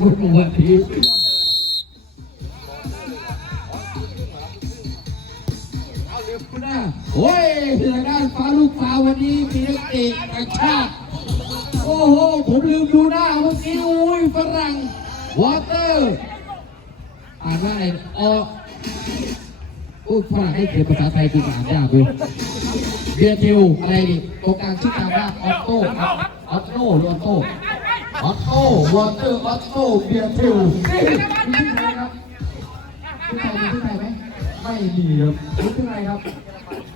ลูกวันนี้โอ้ยทางด้านฟ้าลูกฟ้าวันนี้มีนักเตะต่างชาติโอ้โห ผมลืมดูหน้าเมื่อกี้อุ้ยฝรั่งวอเตอร์อ่านว่าอะไรอออุ้ยฝรั่งให้เขียนภาษาไทยกูอ่านยากเลยเบียร์ทิวอะไรดิตรงกลางชื่อตามว่าออโต้ออโต้หรือออโต้ ออโต้วอเตอร์ออโต้เบียร์ทิวนี่มีชื่ออะไรครับชื่อไทยมีชื่อไทยไหมไม่มีครับรู้ชื่ออะไรครับ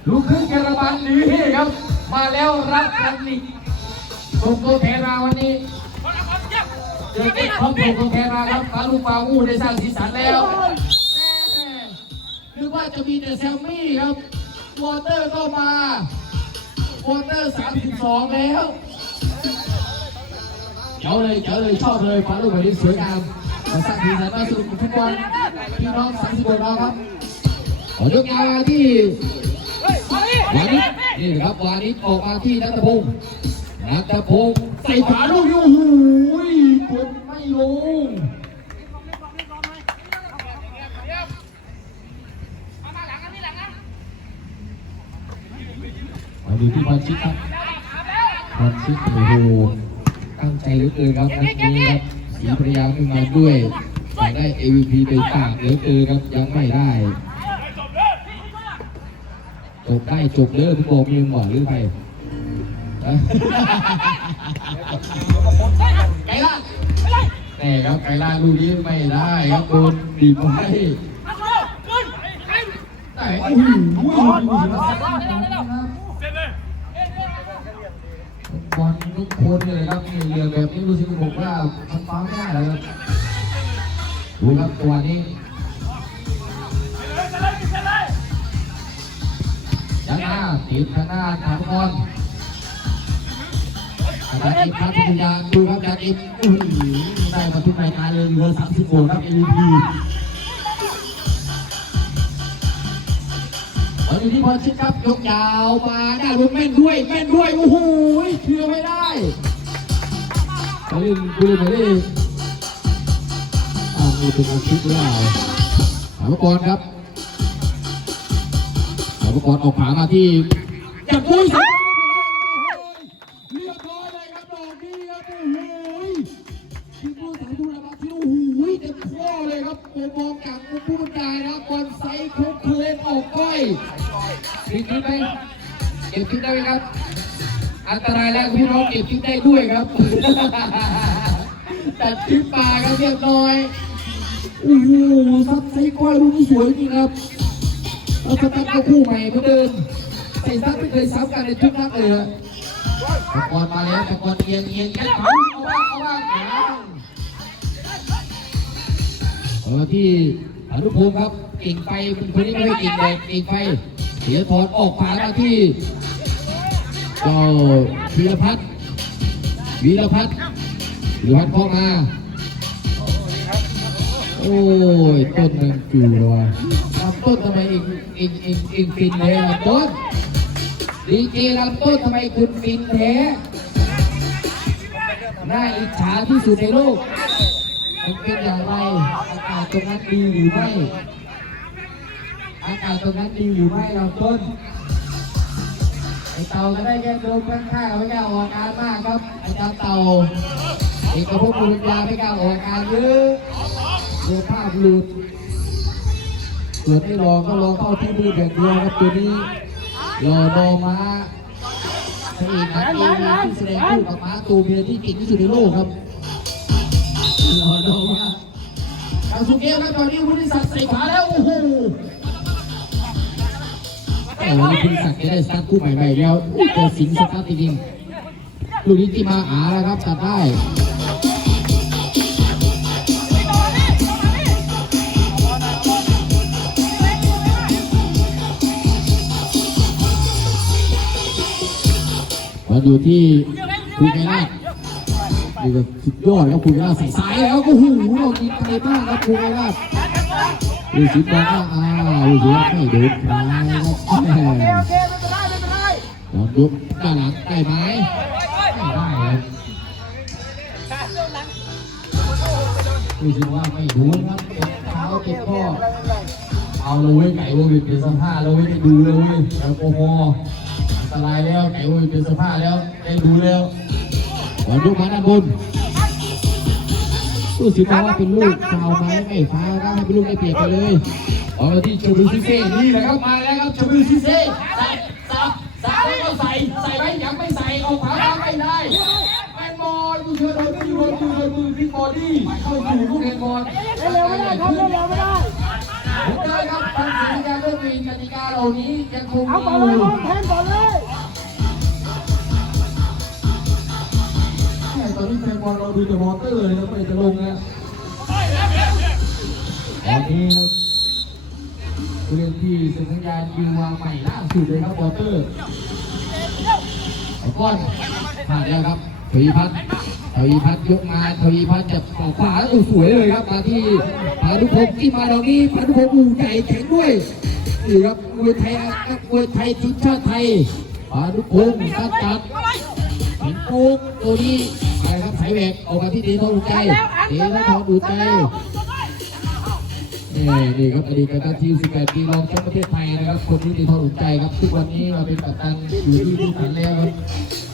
ลูกครึ่งเยอรมันนี่ครับ มาแล้วรับกันนี่ส่งตัวแทนมาวันนี้เจอที่เขาส่งตัวแทนมาครับฟาลูกฟาวูได้สร้างสีสันแล้วแม่นึกว่าจะมีแต่แซลมี่ครับวอเตอร์ก็มาวอเตอร์32แล้วเจ๋อเลยเจ๋อเลยชอบเลยฟาลูกแบสวยงามมาสร้างสีสัน มาสนุกกับทุกวันพี่น้อง30คนเราครับขอยกยาวมาที่วานิชนี่นะครับวานิชออกมาที่นัทพงศ์นัทพงศ์ใส่ฝาลูกนี้โอ้โหกดไม่ลงมาดูที่พันชิตครับพันชิตโอ้โห ตั้งใจเหลือเกินครับนัดนี้ครับสีภรรยาขึ้นมาด้วยอยากได้ AVP ไปฝากเหลือเกินครับยังไม่ได้จบได้จบเด้อพี่บอกมีหมอหรือไงไก่ล่าแต่ครับไก่ล่าลูกนี้ไม่ได้ครับโดนบีบไว้แต่โอ้โห บอลทุกคนเลยครับนี่เรือแบบนี้รู้สึกผมว่ามันฟ้าไม่ได้แล้วครับดูครับตัวนี้ยันหน้าติดข้างหน้าทางบอลอาจารย์เอ็มครับทุกอย่างดูครับอาจารย์เอ็มได้มาทุกรายการเลยเรือ30โกครับ MVP มา ดูที่พรชิดครับยกยาวมาได้ลูกแม่นด้วยแม่นด้วยโอ้โหเคลียร์ไม่ได้ไปเล่นไปเล่นไปเล่นอ่ามีเป็นอาชีพหรือเปล่าถามก่อนครับถามก่อนออกขามาที่จับปุ้ยเรียบร้อยเลยครับดอกนี้ครับโอ้โหทีมผู้สายดูแลมาที่โอ้โหเต็มข้อเลยครับโอ้มองจากมุมผู้บรรยายนะบอลไซส์โค้งเคลนออกไป ปิดทิ้งไหมเก็บทิ้งได้ไหมครับ อันตรายแล้วพี่น้องเก็บทิ้งได้ด้วยครับแต่ทิ้งปลาครับเรียบร้อยโอ้โหซัดไซส์ก้อยลูกนี้สวยจริงครับแล้วสตั๊กก็คู่ใหม่เหมือนเดิมใส่ซัดไม่เคยซ้ำกันในทุกนัดเลยอะตะกอนมาแล้วตะกอนเอียงเอียงยัดเขาเอาว่าเอาว่าเออที่อนุพงศ์ครับเก่งไปคนนี้ไม่ค่อยเก่งแต่เก่งไป เสียถอนออกขวามาที่เจ้าวีรพัฒน์วีรพัฒน์วีรพัฒน์เข้ามา โอ้ย ต้นมันจูเลยว่ะลำต้นทำไมองเองเองเองฟินเลยลำต้นดีเจลำต้นทำไมคุณฟินแท้น่าอิจฉาที่สุดในโลกมันเป็นอย่างไรอากาศตรงนั้นดีหรือไม่ อากาศตรงนั้นดีหรือไม่ลำต้น ไอเต่าก็ได้แค่ดนข้างๆไม่กล้าออกอาการมากครับ อาจารย์เต่าเอกภพบุญญาไม่กล้าออกอาการเยอะดูภาพหลุดส่วนไม่รอก็รอเข้าที่มือแบบเดียวครับตัวนี้รอรอมาพระเอกนังเองที่แสดงคู่กับม้าตัวเมียที่เก่งที่สุดในโลกครับรอรอมาดาวสุเกะครับตอนนี้วุฒิศักดิ์ใส่ขาแล้วโอ้โห แต่วันนี้วุฒิศักดิ์จะได้สตาร์ทคู่ใหม่ๆแล้วเจอสิงสตาร์ทจริงๆลูกนี้ที่มาอาแล้วครับตัดได้มาอยู่ที่ภูไกรราชอยู่กับสุดยอดครับภูไกรราชใส่สายแล้วก็หูเรากินใครบ้างครับภูไกรราชดูสิบอลก็อ้าวดูสิว่าไม่โดนใครครับ แหมลองยุบด้านหลังได้ไหมไม่ได้ครับคือสิว่าไม่รู้นะครับเท้าเจ็บข้อเอาเลยเว้ยไก่โวิดเป็นสภาพแล้วเว้ยได้ดูเลยเว้ยแอลกอฮอล์อันตรายแล้วไก่โวิดเป็นสภาพแล้วได้ดูแล้วขอลูกมาด้านบนรู้สึกว่าเป็นลูกฟาวไหมไม่ฟาวก็ให้เป็นลูกได้เปรียบไปเลย เอามาที่ชมบุซิเซ่นี่แหละครับมาแล้วครับชมบุซิเซ่สับสับสับแล้วก็ใส่ใส่ไหมยังไม่ใส่เอาขวามาไม่ได้แมนบอลมือเธอโดนไม่อยู่โดนมือโดนมือพิกบอดี้เข้าอยู่ลูกแมนบอลเร็วไม่ได้ครับเร็วไม่ได้ผมได้ครับทางสัญญาเรื่องมีกติกาเหล่านี้ยังคงเอามีก่อนอเลยยู่ครับแทนก่อนเลยตอนนี้แฟนบอลเราดูแต่มอเตอร์เลยแล้วไปจะลงแล้วตอนนี้ครับ เรื่องที่เซ็นสัญญายืมวางใหม่ล่าสุดเลยครับมอเตอร์ก้อนผ่านแล้วครับทวีพัฒน์ทวีพัฒน์ยกมาทวีพัฒน์จะขวาขวาโอ้สวยเลยครับมาที่พานุพงศ์ที่มาตรงนี้พานุพงศ์อูใหญ่แข็งด้วยนี่ครับมวยไทยนักมวยไทยทีมชาติไทยพานุพงศ์ตัดจัดสิงคุกตัวนี้ไปครับสายแหวกออกมาที่เดนทองดูใจเดนทองดูใจ นี่นี่ครับอดีตกัปตันทีม18ปีรองแชมป์ประเทศไทยนะครับคนนี้เดนทองดูใจครับทุกวันนี้มาเป็นกัปตันอยู่ที่ที่สันแล้วครับ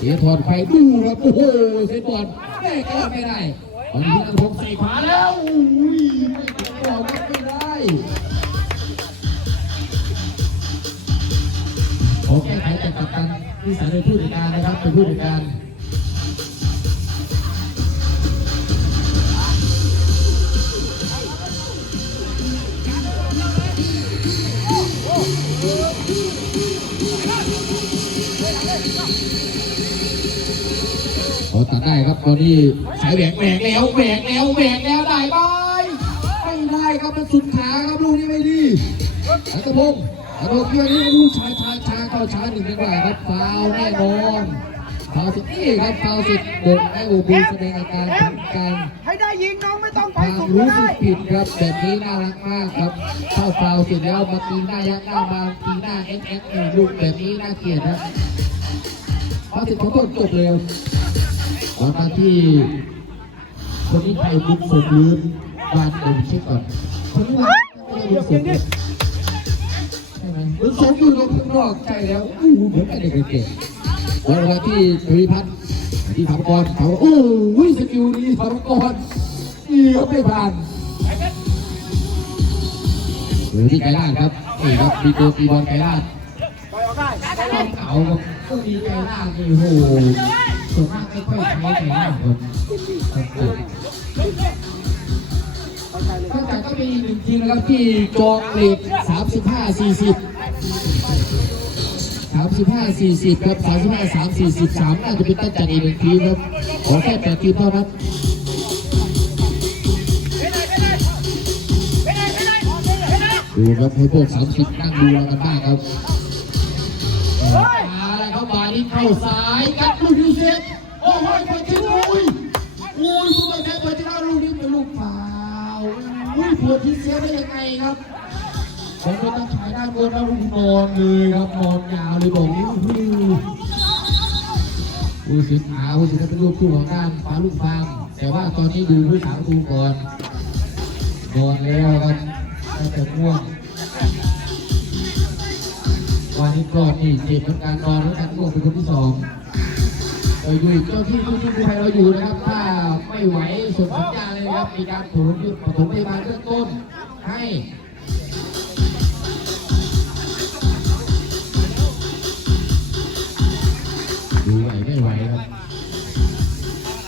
เดนทองไฟดูครับโอ้โหเซตบอลแม่ก็ไม่ได้ตอนนี้ที่นันทงใส่ขวาแล้วอุ้ยไม่ถึงบอลก็ไม่ได้ขอแก้ไขจากกัปตันที่สายเป็นผู้จัดการนะครับเป็นผู้จัดการ ได้ครับตอนนี้สายแหวกแหวกแล้วแหวกแล้วแหวกแล้วได้ไหมไม่ได้ครับมันสุดขาครับลูกนี้ไม่ดีอัตพงศ์อัตพงศ์เพื่อนนี้ลูกชายชาชาเข้าช้าหนึ่งดีกว่าครับฟาวล์แน่นอนฟาวสินี่ครับฟาวสิบกให้โอบูแสดงอาการถึงการให้ได้ยิงน้องไม่ต้องไปสุดก็รู้ได้สึกผิดครับแบบนี้น่ารักมากครับถ้าฟาวเสร็จแล้วมาตีหน้ายักษ์หน้ามาตีหน้าเอ็กเอ็กซ์ลูกแบบนี้น่าเกลียดครับ พอเสร็จเขาต้นจบเลยครับเรามาที่คนที่ไทยบุกสมลืมวานเดี๋ยวผมเช็คก่อนคนที่วานไม่ได้บุกสมลืมใช่ไหมบุกสมอยู่ตรงข้างนอกใช่แล้วอู้เหมือนกันเด็กเก่งๆแล้วมาที่ทวีพัฒน์ที่ธรรมกรเขาโอ้ยสกิลนี้ธรรมกรนี่เขาไม่ผ่านหรือที่ไกรลาดครับนี่ครับมีตัวตีบอลไกรลาดไปออกได้ต้องเก่าครับ ก็มีไกรลาดนี่โอ้โหส่วนมากไม่ค่อยใช้ไกรลาดครับครับผมนอกจากก็มีหนึ่งทีมนะครับที่จองเลท35 40 35 40ครับ35 3 43น่าจะเป็นตั้งจากอีกหนึ่งทีมครับขอแค่แปดทีมเท่านั้นดูครับให้พวก30นั่งดูรากันบ้างครับ นี่เข้าซ้ายกัดลูกยูเซฟโอ้โหเปิดทิ้งอุ้ยอุ้ยสุดยอดเปิดทิ้งลูกนี้เป็นลูกฟาวล์อุ้ยปิดทิ้งเสียได้ยังไงครับผมก็ต้องฉายด้านบนแล้วนอนเลยครับนอนยาวเลยบอกนี้โอ้โหผู้สินขาผู้สินเป็นลูกคู่ของด้านฟ้าลูกฟางแต่ว่าตอนนี้ดูผู้สาวดูก่อนนอนแล้วครับน่าจะง่วง วันนี้ก็นี่เจ็บเหมือนกันนอนแล้วกันง่วงเป็นคนที่สองเราอยู่เจ้าที่ผู้ที่ผู้ภัยเราอยู่นะครับ ถ้าไม่ไหวส่งสัญญาณเลยนะครับ มีการถมปฐมพยาบาลเบื้องต้นให้ดูไหวไม่ไหวครับ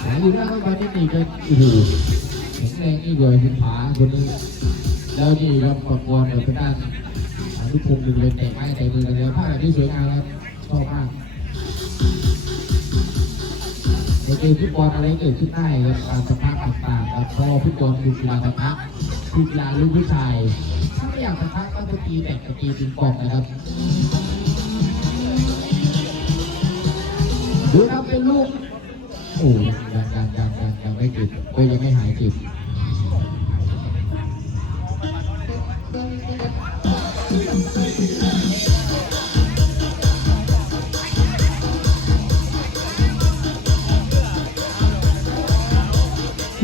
หาอยู่หน้าบ้านนี่นี่ก็โอ้โหแข็งแรงนี่เลยคุณผาคนนี้แล้วนี่ครับประกอบแบบเป็นด้าน อนุพงศ์หนึ่งเลยแตะไม้แตะมือกันแล้วภาพแบบนี้สวยงามครับชอบมากในเกมฟุตบอลอะไรเกิดขึ้นได้ครับตามสภาพต่างๆครับเพราะฟุตบอลคือกีฬาปะทะคือกีฬาลูกผู้ชายถ้าไม่อยากปะทะก็ไปตีแบดกับตีปิงปองนะครับดูครับเป็นลูกโอ้ยังยังยังยังยังยังไม่ติดก็ยังไม่หายติด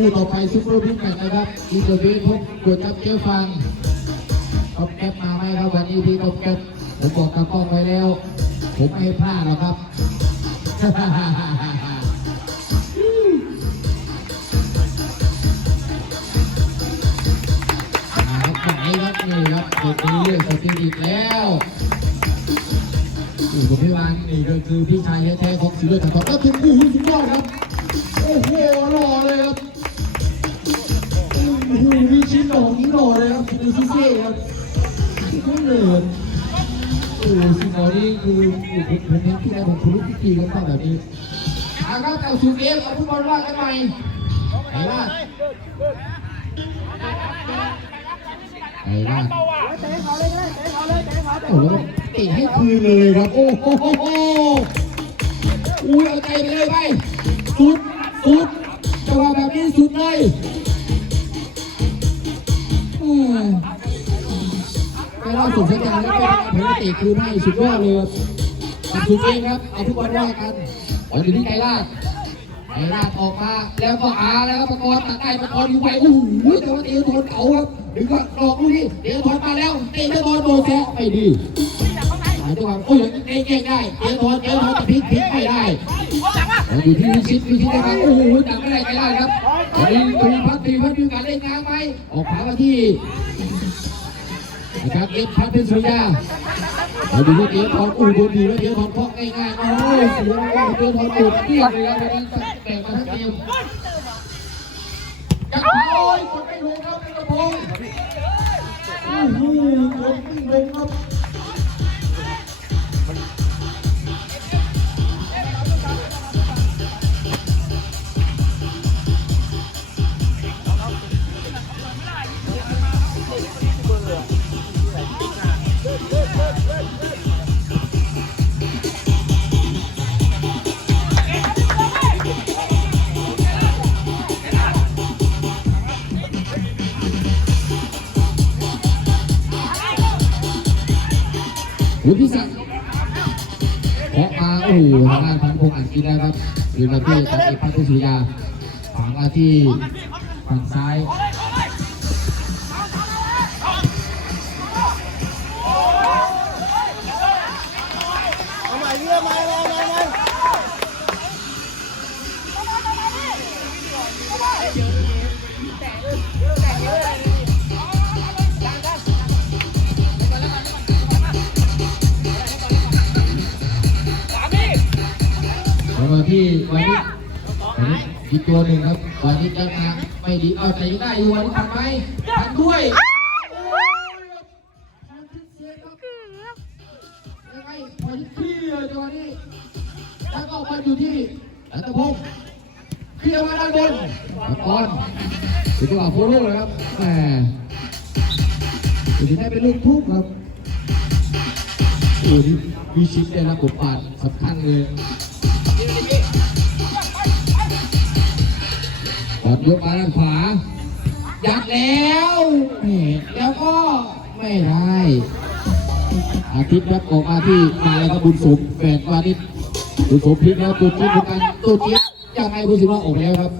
คู่ต่อไปซุปเปอร์บิ๊กแมตช์นะครับอินเตอร์เวทพบกวดจับเจ้าฟังท็อปแก๊ปมาไหมครับวันนี้พี่ท็อปแก๊ปผมบอกกับกล้องไว้แล้ว ผมไม่ให้พลาดหรอกครับครับไหนครับนี่ครับเด็กนี้เรื่องสถิติแล้วอยู่กับพี่วานนี่ก็คือพี่ชายแท้ๆของสีเลือดถังทองก็ถึงผู้สุดยอดครับ โอ้โหหล่อเลยครับ ชิ้นหล่อนี้หล่อเลยครับดูซิเซ่ครับคุ้นเลยโอ้สิงห์นี่คือผมผมเห็นที่ไหนผมคุณรู้พิธีกันต้องแบบนี้อาครับเอาสูเกมเอาฟุตบอลว่ากันใหม่ไหนว่าไหนว่าเตะเขาเลยก็ได้เตะเขาเลยเตะเขาเตะโอ้โหแล้วเตะให้คืนเลยครับโอ้โหอุ้ยเอาใจไปเลยไปสุดสุดจังหวะแบบนี้สุดเลย ไปเล่าส่งสัญญาแล้วไปเผยเตะคืนให้สุดยอดเลยครับตัดสุดเองครับเอาทุกวันแรกกันบอลอยู่ที่ไกลลาดไกลลาดออกมาแล้วก็อาแล้วครับประกรณ์ตัดได้ประกรณ์อยู่ไหวโอ้โหแต่ว่าเตะโดนเก่าครับถึงก็ดอกลูกนี้เตะโดนมาแล้วเตะไม่โดนโดนแซะไม่ดีหายตัวโอ้ยเองเองได้เจอทนเจอทอนจะพลิกพลิกไม่ได้ อยู่ที่วิชิตวิชิตนะครับโอ้โหดักไม่ได้ไกลได้ครับตอนนี้ตีพัดตีพัดมีการเล่นงานไหมออกขวามาที่นะครับเอ็ดพัดเป็นสุริยาเราดูว่าเจอทอนอู้โดนดีแล้วเจอทอนเคาะง่ายๆโอ้ยเสียแล้วเอทอนดูดเปี้ยเลยครับวันนี้แตกมาทั้งเกมจับโอ้ยคนไม่ลงครับเป็นกระพงโอ้โหคนไม่ลงครับ วุฒิศักดิ์เพาะมาโอ้โหทางด้านพันพงศ์อัดกินได้ครับยืนมาที่จากเอกพัฒน์สุริยาฝังมาที่ฝั่งซ้ายเอาใหม่เรื่อง มาที่วันนี้อีกตัวหนึ่งครับวันนี้จะมาไม่ดีเอาใจได้อยู่วันนี้ทันไมทันด้วยโอ้ยทันเครับยังไงพอที่เลียร์จังหวะนี้แล้วก็มาอยู่ที่รัตพงศ์เคลียร์มาด้านบนตอนเป็นจังหวะโฟโล่เลยครับแหมอยู่ที่ได้เป็นลูกทุ่งครับโอ้นี่มีชิดได้รับบทบาทสำคัญเลย กดยกมาด้านขวายัดแล้วแล้วก็ไม่ได้อาทิตย์ครับออกมาที่มาแล้วก็บุญสมแฝดวานิชบุญสมพลิกแล้วตัวจี๊ดเหมือนกันตัวจี๊ดยังไงบุญสิว่าออกแล้วครับ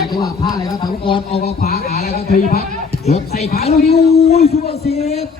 จากจังหวะพลาดเลยครับถาวกรออกมาขวาอะไรก็ทวีพัฒน์ยกใส่ขาลูกนี้โอ้ยซูเปอร์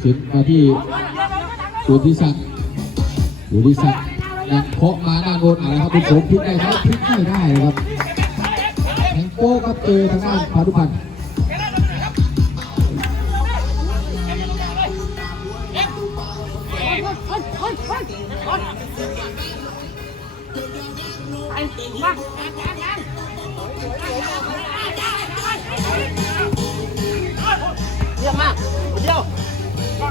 เซฟไปสินมาที่สุธิศักดิ์สุธิศักดิ์ยังเคาะมาหน้าโดนอะไรครับเป็นสมพลิกได้ครับพลิกไม่ได้นะครับแทงโป๊กครับเจอทางด้านพานุพันธ์เยี่ยมมากเดียว วั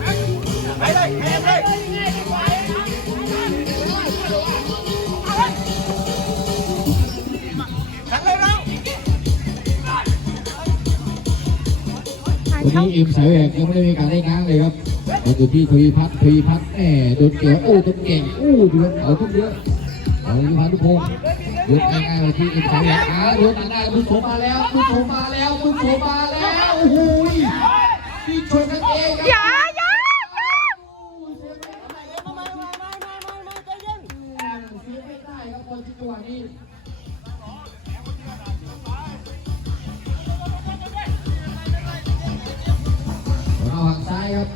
นนี้เอ็มสายแหวกยังไม่ได้มีการได้ง้างเลยครับมาอยู่ที่ทวีพัฒน์ทวีพัฒน์แหมโดนเกี่ยวโอ้โดนเก่งโอ้ดูเขาทุกเยอะเอาอยู่พันธุพงศ์ยกง่ายๆไปที่เอ็มสายแหวกอ่ายกมาได้มุสโสมาแล้วมุสโสมาแล้วมุสโสมาแล้วโอ้โห ครัวนี่เอาหักซ้ายครับ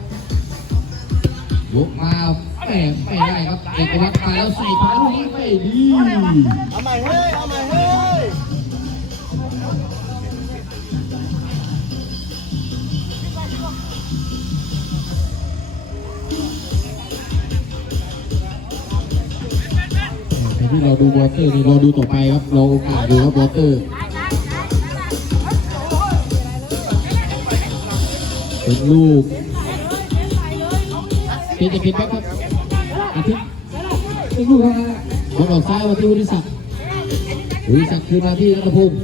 ยกมาแหมไม่ได้ครับเอกวัตรมาแล้วใส่ขาลูกนี้ไม่ดี เอาใหม่เฮ้ยเอาใหม่ ที่เราดูวอเตอร์นี่เราดูต่อไปครับ เราโอกาสดูครับวอเตอร์เป็นลูกเปลี่ยนจะผิดครับอาทิตย์เป็นลูกข้างหน้าบอลออกซ้ายมาที่วุฒิศักดิ์วุฒิศักดิ์คืนมาที่นัทพงศ์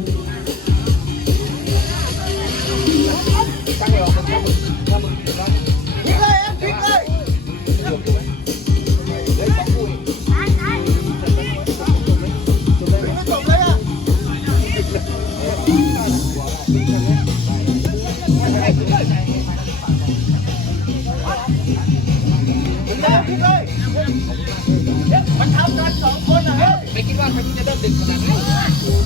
น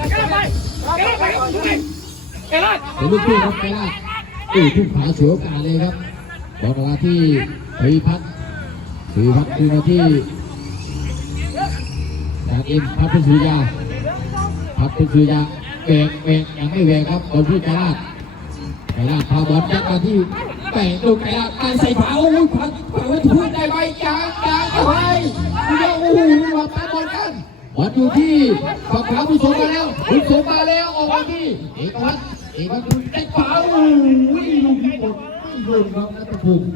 เป็นลูกทุ่ครับไปลาอู้ทุ่งขาเสียวโอกาสเลยครับบอลมาที่ทวีพัฒน์ทวีพัฒน์คืนมาที่จากเอ็มพัฒน์เป็นสุยาพัดเป็นสุริยาแบกแบกยังไม่แบกครับบอลที่ไกลาดไกลาพาบอลยัดมาที่แปะลูกไกลาการใส่เผาโอ้ยขวางขวางไว้พื้นได้ไหมยางยางเข้าไปเดี๋ยวโอ้โหหวังตาบอลกัน บอลอยู่ที่ฝั่งขวาผู้สมมาแล้วผู้สมมาแล้วออกมาที่เอกวัตรเอกวัตรไอ้เผาโอ้ยลูกนี้หมดไม่โดนครับนัทพงศ์